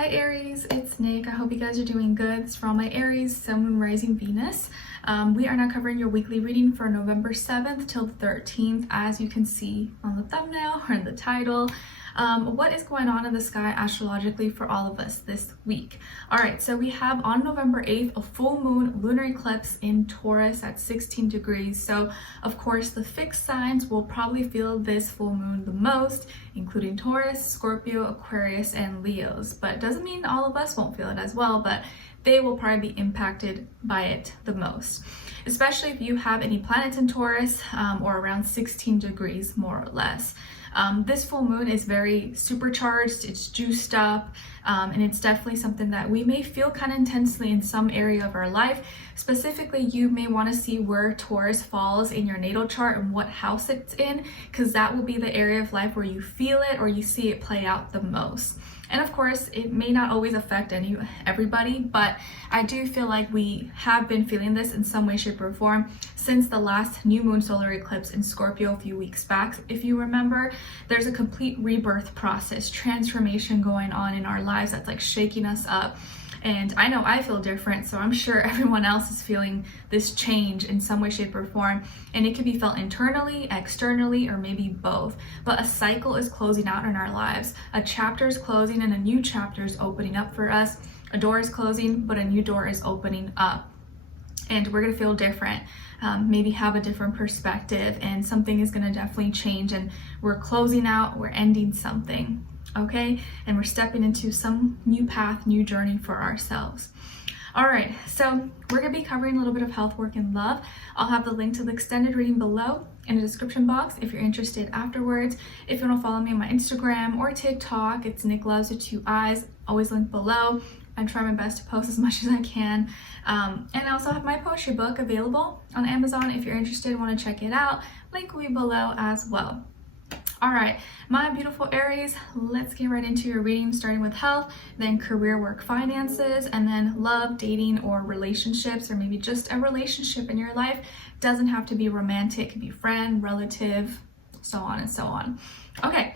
Hi Aries, it's Nick. I hope you guys are doing good. It's for all my Aries, Sun, Moon, Rising, Venus. We are now covering your weekly reading for November 7th till the 13th, as you can see on the thumbnail or in the title. What is going on in the sky astrologically for all of us this week? All right, so we have on November 8th a full moon lunar eclipse in Taurus at 16 degrees. So of course the fixed signs will probably feel this full moon the most, including Taurus, Scorpio, Aquarius, and Leos. But doesn't mean all of us won't feel it as well, but they will probably be impacted by it the most, especially if you have any planets in Taurus or around 16 degrees more or less. This full moon is very supercharged, it's juiced up, and it's definitely something that we may feel kind of intensely in some area of our life. Specifically, you may want to see where Taurus falls in your natal chart and what house it's in, because that will be the area of life where you feel it or you see it play out the most. And of course, it may not always affect everybody, but I do feel like we have been feeling this in some way, shape, or form since the last new moon solar eclipse in Scorpio a few weeks back. If you remember, there's a complete rebirth process, transformation going on in our lives that's like shaking us up. And I know I feel different, so I'm sure everyone else is feeling this change in some way, shape, or form. And it could be felt internally, externally, or maybe both. But a cycle is closing out in our lives. A chapter is closing and a new chapter is opening up for us. A door is closing, but a new door is opening up. And we're gonna feel different, maybe have a different perspective, and something is gonna definitely change. And we're closing out, we're ending something. Okay, and we're stepping into some new path, new journey for ourselves. All right, so we're gonna be covering a little bit of health, work, and love. I'll have the link to the extended reading below in the description box if you're interested afterwards. If you want to follow me on my Instagram or TikTok, it's Nicloves with 2 eyes, always linked below. I try my best to post as much as I can. And I also have my poetry book available on Amazon if you're interested and want to check it out. Link will be below as well. All right, my beautiful Aries, let's get right into your reading, starting with health, then career, work, finances, and then love, dating, or relationships, or maybe just a relationship in your life. Doesn't have to be romantic, it could be friend, relative, so on and so on. Okay,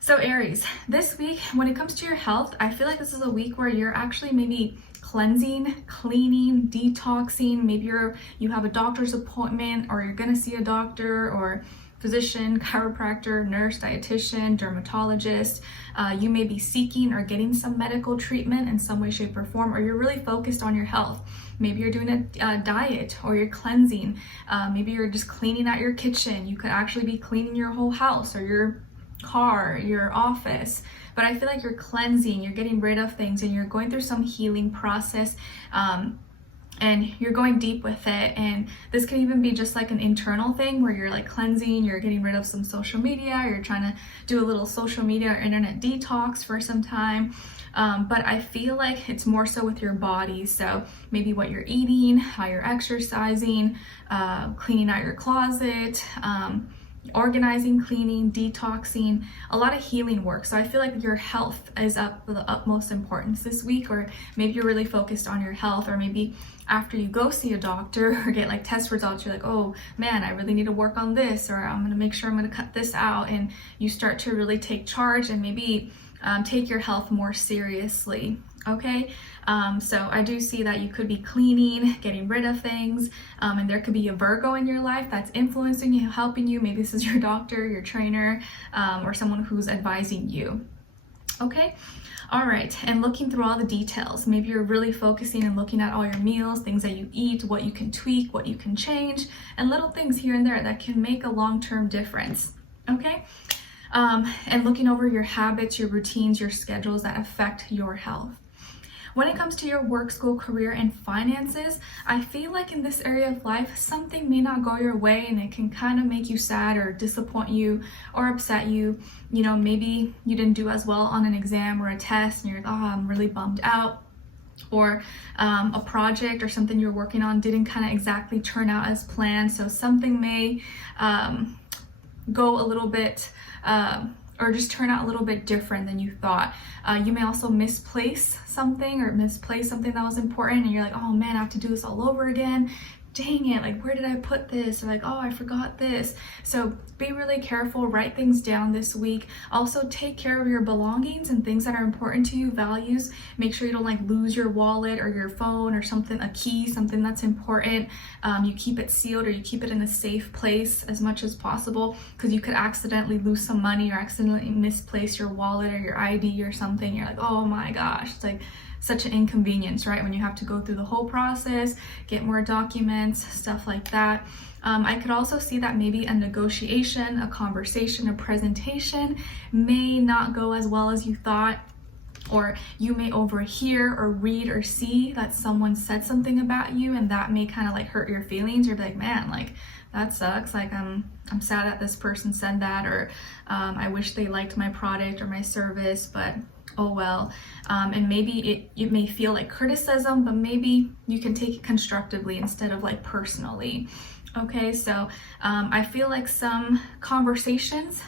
so Aries, this week, when it comes to your health, I feel like this is a week where you're actually maybe cleansing, cleaning, detoxing. Maybe you have a doctor's appointment, or you're gonna see a doctor, or physician, chiropractor, nurse, dietitian, dermatologist. You may be seeking or getting some medical treatment in some way, shape, or form, or you're really focused on your health. Maybe you're doing a diet, or you're cleansing. Maybe you're just cleaning out your kitchen. You could actually be cleaning your whole house or your car, your office. But I feel like you're cleansing, you're getting rid of things, and you're going through some healing process. And you're going deep with it. And this can even be just like an internal thing where you're like cleansing, you're getting rid of some social media, you're trying to do a little social media or internet detox for some time. But I feel like it's more so with your body. So maybe what you're eating, how you're exercising, cleaning out your closet, organizing, cleaning, detoxing, a lot of healing work. So I feel like your health is of the utmost importance this week, or maybe you're really focused on your health, or maybe after you go see a doctor or get like test results, you're like, oh man, I really need to work on this, or I'm gonna make sure I'm gonna cut this out. And you start to really take charge and maybe take your health more seriously. Okay, so I do see that you could be cleaning, getting rid of things, and there could be a Virgo in your life that's influencing you, helping you. Maybe this is your doctor, your trainer, or someone who's advising you. Okay, all right, and looking through all the details. Maybe you're really focusing and looking at all your meals, things that you eat, what you can tweak, what you can change, and little things here and there that can make a long-term difference. Okay, and looking over your habits, your routines, your schedules that affect your health. When it comes to your work, school, career, and finances, I feel like in this area of life, something may not go your way, and it can kind of make you sad or disappoint you or upset you. You know, maybe you didn't do as well on an exam or a test, and you're like, oh, I'm really bummed out. Or a project or something you're working on didn't kind of exactly turn out as planned. So something may go a little bit or just turn out a little bit different than you thought. You may also misplace something that was important, and you're like, oh man, I have to do this all over again. dang it, like where did I put this? Or like, oh, I forgot this. So be really careful, write things down this week. Also take care of your belongings and things that are important to you, values. Make sure you don't like lose your wallet or your phone or something, a key, something that's important. You keep it sealed or you keep it in a safe place as much as possible, because you could accidentally lose some money or accidentally misplace your wallet or your ID or something. You're like, oh my gosh, it's like such an inconvenience, right? When you have to go through the whole process, get more documents, stuff like that. I could also see that maybe a negotiation, a conversation, a presentation may not go as well as you thought, or you may overhear or read or see that someone said something about you, and that may kind of like hurt your feelings. You're like, man, like that sucks. Like I'm sad that this person said that, or I wish they liked my product or my service, but oh well. And maybe it may feel like criticism, but maybe you can take it constructively instead of like personally. Okay, so I feel like some conversations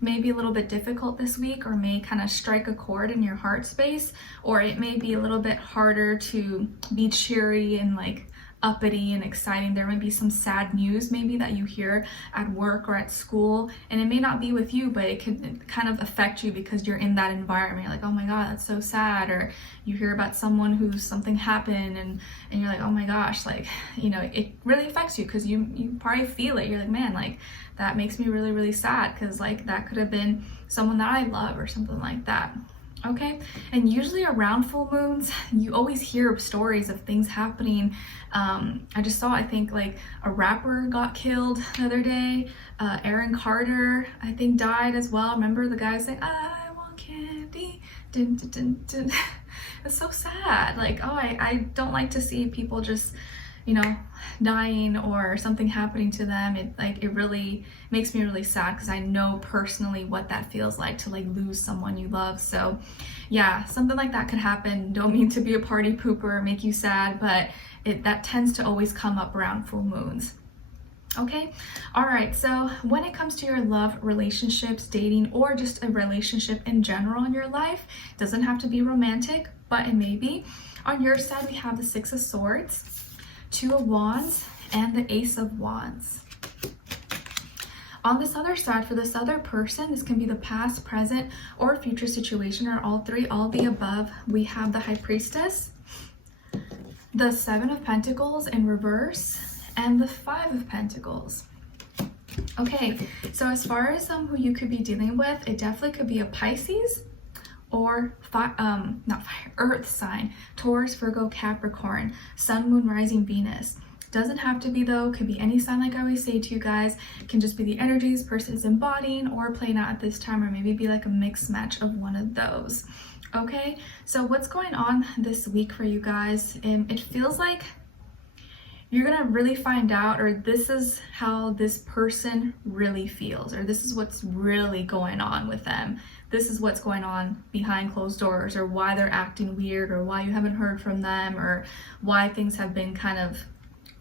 may be a little bit difficult this week, or may kind of strike a chord in your heart space, or it may be a little bit harder to be cheery and like uppity and exciting. There might be some sad news maybe that you hear at work or at school, and it may not be with you, but it could kind of affect you because you're in that environment. You're like, oh my god, that's so sad. Or you hear about someone who something happened, and you're like, oh my gosh, like, you know, it really affects you because you probably feel it. You're like, man, like that makes me really, really sad, because like that could have been someone that I love or something like that. Okay, and usually around full moons, you always hear stories of things happening. I just saw, I think like a rapper got killed the other day. Aaron Carter, I think, died as well. Remember the guy saying, I want candy, dun, dun, dun, dun. It's so sad. Like, oh, I don't like to see people just, you know, dying or something happening to them. It really makes me really sad, because I know personally what that feels like to like lose someone you love. So yeah, something like that could happen. Don't mean to be a party pooper or make you sad, but that tends to always come up around full moons. Okay, all right, so when it comes to your love, relationships, dating, or just a relationship in general in your life, it doesn't have to be romantic, but it may be. On your side, we have the Six of Swords, Two of Wands, and the Ace of Wands. On this other side, for this other person, this can be the past, present, or future situation, or all three, all the above. We have the High Priestess, the Seven of Pentacles in reverse, and the Five of Pentacles. Okay, so as far as who you could be dealing with, it definitely could be a Pisces, or earth sign, Taurus, Virgo, Capricorn, Sun, Moon, Rising, Venus. Doesn't have to be though, could be any sign. Like I always say to you guys, it can just be the energies person is embodying or playing out at this time, or maybe be like a mixed match of one of those. Okay, so what's going on this week for you guys? It feels like you're gonna really find out, or this is how this person really feels, or this is what's really going on with them. This is what's going on behind closed doors, or why they're acting weird, or why you haven't heard from them, or why things have been kind of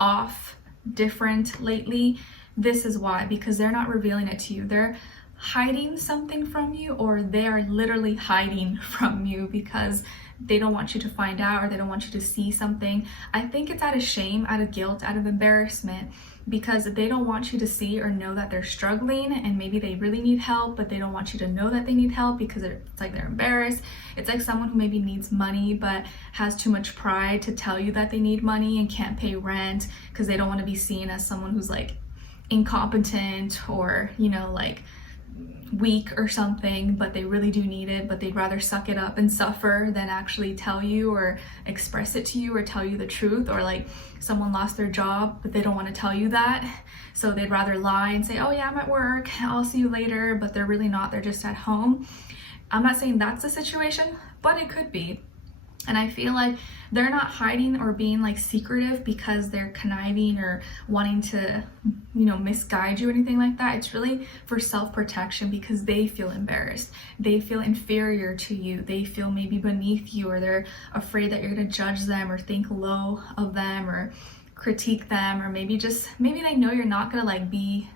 off, different lately. This is why, because they're not revealing it to you. They're hiding something from you, or they are literally hiding from you because they don't want you to find out, or they don't want you to see something. I think it's out of shame, out of guilt, out of embarrassment, because they don't want you to see or know that they're struggling, and maybe they really need help, but they don't want you to know that they need help because it's like they're embarrassed. It's like someone who maybe needs money but has too much pride to tell you that they need money and can't pay rent because they don't want to be seen as someone who's like incompetent, or, you know, like weak or something, but they really do need it, but they'd rather suck it up and suffer than actually tell you or express it to you or tell you the truth. Or like someone lost their job, but they don't want to tell you that, so they'd rather lie and say, oh yeah, I'm at work, I'll see you later, but they're really not, they're just at home. I'm not saying that's the situation, but it could be. And I feel like they're not hiding or being like secretive because they're conniving or wanting to, you know, misguide you or anything like that. It's really for self-protection, because they feel embarrassed. They feel inferior to you. They feel maybe beneath you, or they're afraid that you're going to judge them or think low of them or critique them, or maybe they know you're not going to like be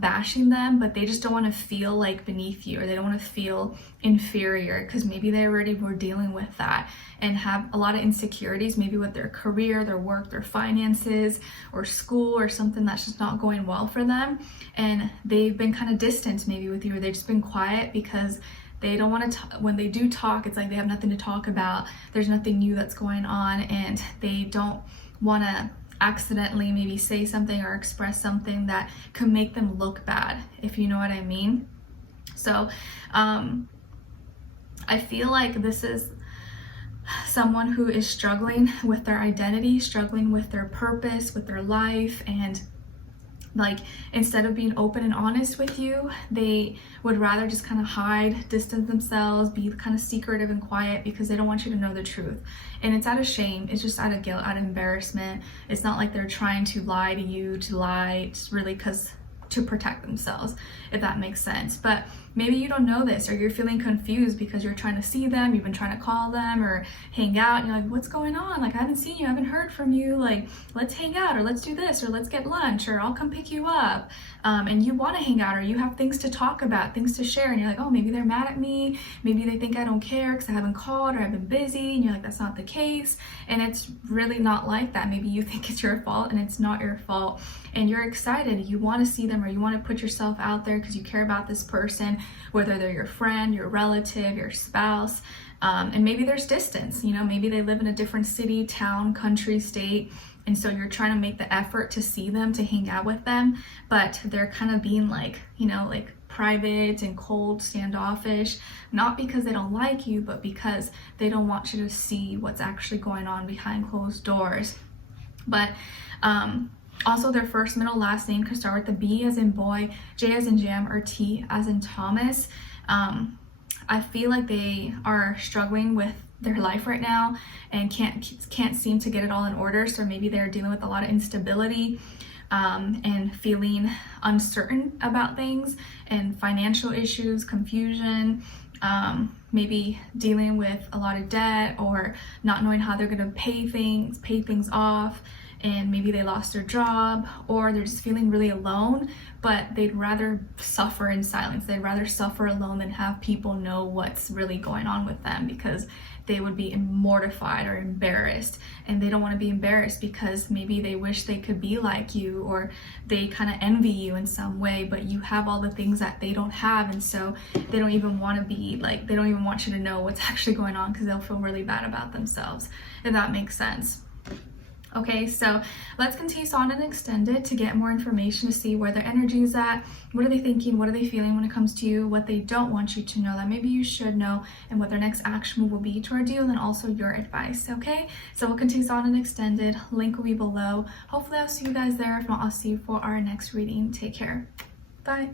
bashing them, but they just don't want to feel like beneath you, or they don't want to feel inferior, because maybe they already were dealing with that and have a lot of insecurities, maybe with their career, their work, their finances, or school, or something that's just not going well for them. And they've been kind of distant maybe with you, or they've just been quiet because they don't want to, when they do talk, it's like they have nothing to talk about. There's nothing new that's going on, and they don't want to accidentally maybe say something or express something that could make them look bad, if you know what I mean. So I feel like this is someone who is struggling with their identity, struggling with their purpose, with their life, and like instead of being open and honest with you, they would rather just kind of hide, distance themselves, be kind of secretive and quiet, because they don't want you to know the truth. And it's out of shame, it's just out of guilt, out of embarrassment. It's not like they're trying to lie to you, to lie, it's really because to protect themselves, if that makes sense. But maybe you don't know this, or you're feeling confused because you're trying to see them, you've been trying to call them or hang out, and you're like, what's going on? Like, I haven't seen you, I haven't heard from you, like, let's hang out, or let's do this, or let's get lunch, or I'll come pick you up. And you want to hang out, or you have things to talk about, things to share, and you're like, oh, maybe they're mad at me, maybe they think I don't care because I haven't called, or I've been busy, and you're like, that's not the case. And it's really not like that. Maybe you think it's your fault, and it's not your fault, and you're excited, you want to see them, or you want to put yourself out there because you care about this person, whether they're your friend, your relative, your spouse. And maybe there's distance, you know, maybe they live in a different city, town, country, state, and so you're trying to make the effort to see them, to hang out with them, but they're kind of being like, you know, like private and cold, standoffish, not because they don't like you, but because they don't want you to see what's actually going on behind closed doors. But also, their first, middle, last name could start with the B as in boy, J as in jam, or T as in Thomas. I feel like they are struggling with their life right now and can't seem to get it all in order. So maybe they're dealing with a lot of instability and feeling uncertain about things, and financial issues, confusion, maybe dealing with a lot of debt, or not knowing how they're going to pay things off. And maybe they lost their job, or they're just feeling really alone, but they'd rather suffer in silence. They'd rather suffer alone than have people know what's really going on with them, because they would be mortified or embarrassed, and they don't want to be embarrassed because maybe they wish they could be like you, or they kind of envy you in some way, but you have all the things that they don't have, and so they don't even want to be like, they don't even want you to know what's actually going on, because they'll feel really bad about themselves, if that makes sense. Okay, so let's continue on and extend it to get more information, to see where their energy is at, what are they thinking, what are they feeling when it comes to you, what they don't want you to know that maybe you should know, and what their next action move will be toward you, and then also your advice, okay? So we'll continue on and extend it. Link will be below. Hopefully I'll see you guys there. If not, I'll see you for our next reading. Take care. Bye.